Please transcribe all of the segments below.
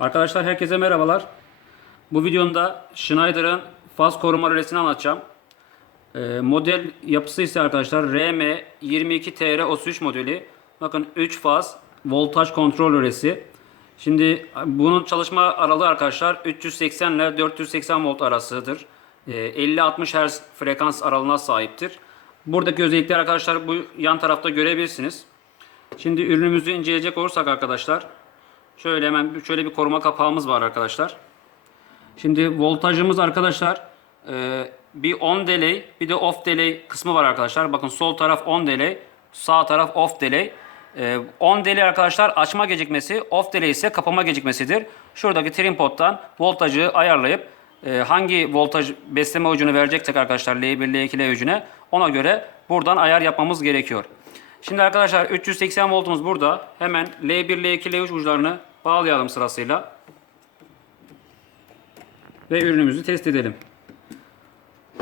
Arkadaşlar herkese merhabalar. Bu videomda Schneider'ın faz koruma rölesini anlatacağım. Ee, model yapısı ise arkadaşlar RM22TR33 modeli. Bakın 3 faz voltaj kontrol rölesi. Şimdi bunun çalışma aralığı arkadaşlar 380 ile 480 volt arasıdır. Ee, 50-60 Hz frekans aralığına sahiptir. Buradaki özellikler arkadaşlar bu yan tarafta görebilirsiniz. Şimdi ürünümüzü inceleyecek olursak arkadaşlar şöyle hemen şöyle bir koruma kapağımız var arkadaşlar. Şimdi voltajımız arkadaşlar e, bir on delay bir de off delay kısmı var arkadaşlar. Bakın sol taraf on delay sağ taraf off delay. E, on delay arkadaşlar açma gecikmesi off delay ise kapama gecikmesidir. Şuradaki trim pottan voltajı ayarlayıp e, hangi voltaj besleme ucunu vereceksek arkadaşlar L1 L2 L3'üne ona göre buradan ayar yapmamız gerekiyor. Şimdi arkadaşlar 380 voltumuz burada. Hemen L1, L2, L3 uçlarını bağlayalım sırasıyla. Ve ürünümüzü test edelim.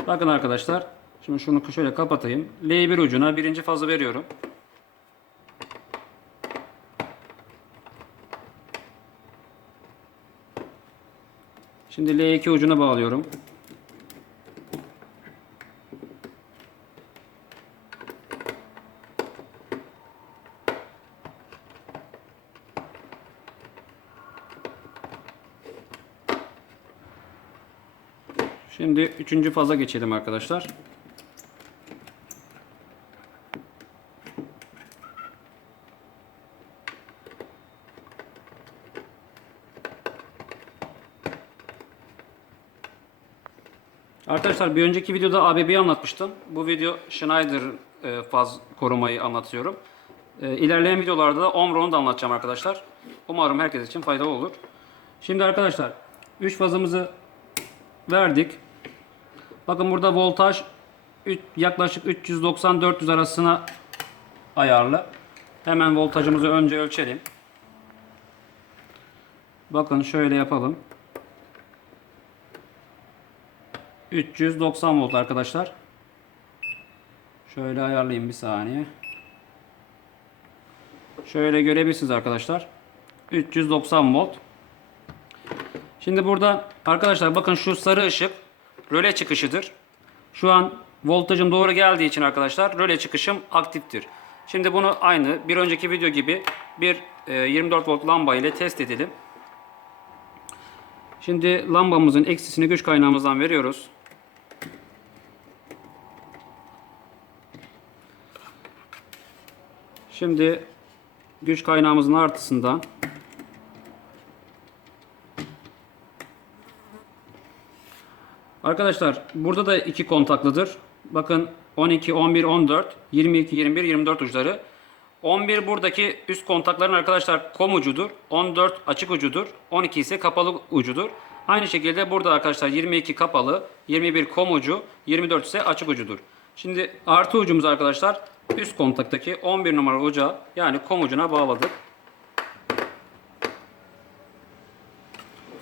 Bakın arkadaşlar. Şimdi şunu şöyle kapatayım. L1 ucuna birinci fazı veriyorum. Şimdi L2 ucuna bağlıyorum. Şimdi üçüncü faza geçelim arkadaşlar. Arkadaşlar bir önceki videoda ABB'yi anlatmıştım. Bu video Schneider e, faz korumayı anlatıyorum. E, ilerleyen videolarda da Omron'u da anlatacağım arkadaşlar. Umarım herkes için faydalı olur. Şimdi arkadaşlar 3 fazımızı verdik. Bakın burada voltaj yaklaşık 390-400 arasına ayarlı. Hemen voltajımızı önce ölçelim. Bakın şöyle yapalım. 390 volt arkadaşlar. Şöyle ayarlayayım bir saniye. Şöyle görebilirsiniz arkadaşlar. 390 volt. Şimdi burada arkadaşlar bakın şu sarı ışık röle çıkışıdır. Şu an voltajım doğru geldiği için arkadaşlar röle çıkışım aktiftir. Şimdi bunu aynı bir önceki video gibi bir e, 24 volt lamba ile test edelim. Şimdi lambamızın eksisini güç kaynağımızdan veriyoruz. Şimdi güç kaynağımızın artısından Arkadaşlar burada da iki kontaklıdır. Bakın 12, 11, 14, 22, 21, 24 uçları. 11 buradaki üst kontakların arkadaşlar kom ucudur. 14 açık ucudur. 12 ise kapalı ucudur. Aynı şekilde burada arkadaşlar 22 kapalı, 21 kom ucu, 24 ise açık ucudur. Şimdi artı ucumuz arkadaşlar üst kontaktaki 11 numara uca yani kom ucuna bağladık.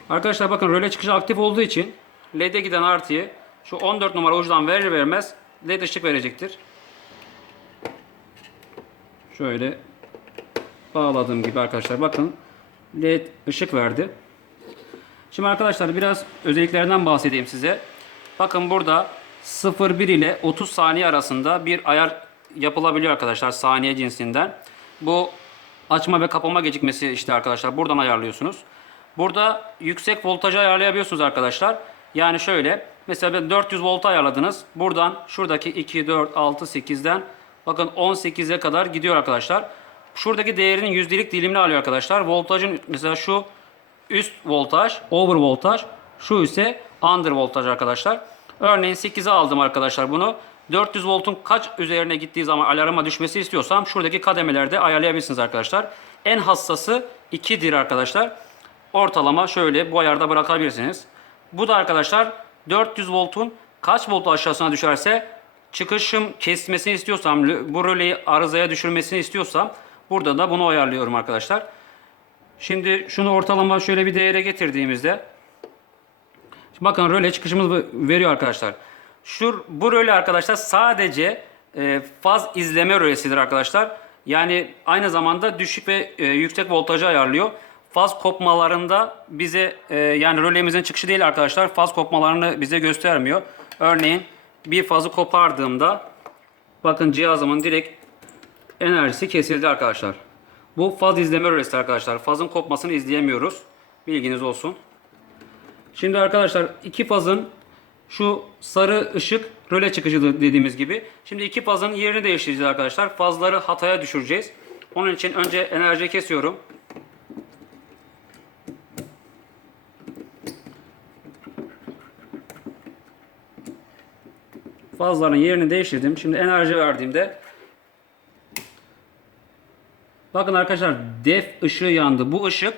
Arkadaşlar bakın röle çıkışı aktif olduğu için LED'e giden artıyı şu 14 numara ucudan verir vermez LED ışık verecektir. Şöyle bağladığım gibi arkadaşlar bakın LED ışık verdi. Şimdi arkadaşlar biraz özelliklerinden bahsedeyim size. Bakın burada 0-1 ile 30 saniye arasında bir ayar yapılabiliyor arkadaşlar saniye cinsinden. Bu açma ve kapama gecikmesi işte arkadaşlar buradan ayarlıyorsunuz. Burada yüksek voltajı ayarlayabiliyorsunuz arkadaşlar. Yani şöyle mesela ben 400 volta ayarladınız. Buradan şuradaki 2, 4, 6, 8'den bakın 18'e kadar gidiyor arkadaşlar. Şuradaki değerinin yüzdelik dilimini alıyor arkadaşlar. Voltajın mesela şu üst voltaj, over voltaj, şu ise under voltaj arkadaşlar. Örneğin 8'e aldım arkadaşlar bunu. 400 voltun kaç üzerine gittiği zaman alarma düşmesi istiyorsam şuradaki kademelerde ayarlayabilirsiniz arkadaşlar. En hassası 2'dir arkadaşlar. Ortalama şöyle bu ayarda bırakabilirsiniz. Bu da arkadaşlar 400 voltun kaç volt aşağısına düşerse çıkışım kesmesini istiyorsam bu röleyi arızaya düşürmesini istiyorsam burada da bunu ayarlıyorum arkadaşlar. Şimdi şunu ortalama şöyle bir değere getirdiğimizde bakın röle çıkışımız veriyor arkadaşlar. Şu bu röle arkadaşlar sadece e, faz izleme rölesidir arkadaşlar. Yani aynı zamanda düşük ve e, yüksek voltajı ayarlıyor. Faz kopmalarında bize e, yani rölemizin çıkışı değil arkadaşlar faz kopmalarını bize göstermiyor. Örneğin bir fazı kopardığımda bakın cihazımın direkt enerjisi kesildi arkadaşlar. Bu faz izleme rölesi arkadaşlar. Fazın kopmasını izleyemiyoruz. Bilginiz olsun. Şimdi arkadaşlar iki fazın şu sarı ışık röle çıkıcı dediğimiz gibi. Şimdi iki fazın yerini değiştireceğiz arkadaşlar. Fazları hataya düşüreceğiz. Onun için önce enerji kesiyorum. Fazların yerini değiştirdim. Şimdi enerji verdiğimde Bakın arkadaşlar def ışığı yandı. Bu ışık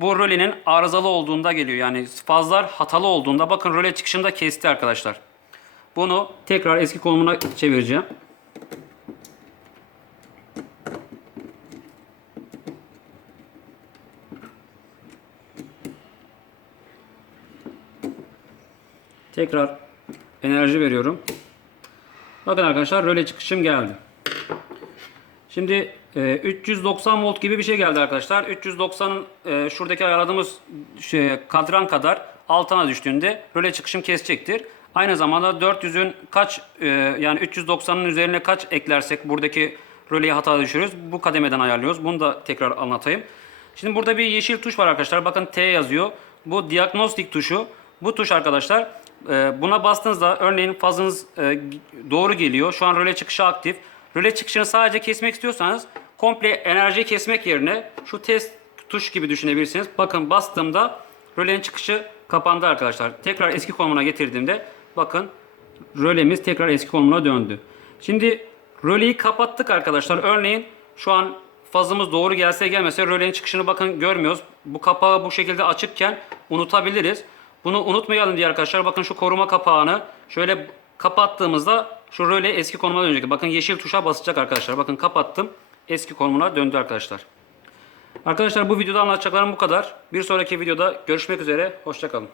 bu rölenin arızalı olduğunda geliyor. Yani fazlar hatalı olduğunda bakın röle çıkışında kesti arkadaşlar. Bunu tekrar eski konumuna çevireceğim. Tekrar enerji veriyorum. Bakın arkadaşlar röle çıkışım geldi. Şimdi e, 390 volt gibi bir şey geldi arkadaşlar. 390'ın e, şuradaki ayarladığımız şey, kadran kadar altına düştüğünde röle çıkışım kesecektir. Aynı zamanda 400'ün kaç e, yani 390'ın üzerine kaç eklersek buradaki röleyi hata düşürüyoruz. Bu kademeden ayarlıyoruz. Bunu da tekrar anlatayım. Şimdi burada bir yeşil tuş var arkadaşlar. Bakın T yazıyor. Bu diagnostik tuşu. Bu tuş arkadaşlar e, buna bastığınızda örneğin fazınız e, doğru geliyor. Şu an röle çıkışı aktif. Röle çıkışını sadece kesmek istiyorsanız komple enerji kesmek yerine şu test tuş gibi düşünebilirsiniz. Bakın bastığımda rölenin çıkışı kapandı arkadaşlar. Tekrar eski konumuna getirdiğimde bakın rölemiz tekrar eski konumuna döndü. Şimdi röleyi kapattık arkadaşlar. Örneğin şu an fazımız doğru gelse gelmese rölenin çıkışını bakın görmüyoruz. Bu kapağı bu şekilde açıkken unutabiliriz. Bunu unutmayalım diye arkadaşlar bakın şu koruma kapağını şöyle kapattığımızda şu röle eski konumuna dönecek. Bakın yeşil tuşa basacak arkadaşlar. Bakın kapattım. Eski konumuna döndü arkadaşlar. Arkadaşlar bu videoda anlatacaklarım bu kadar. Bir sonraki videoda görüşmek üzere. Hoşçakalın.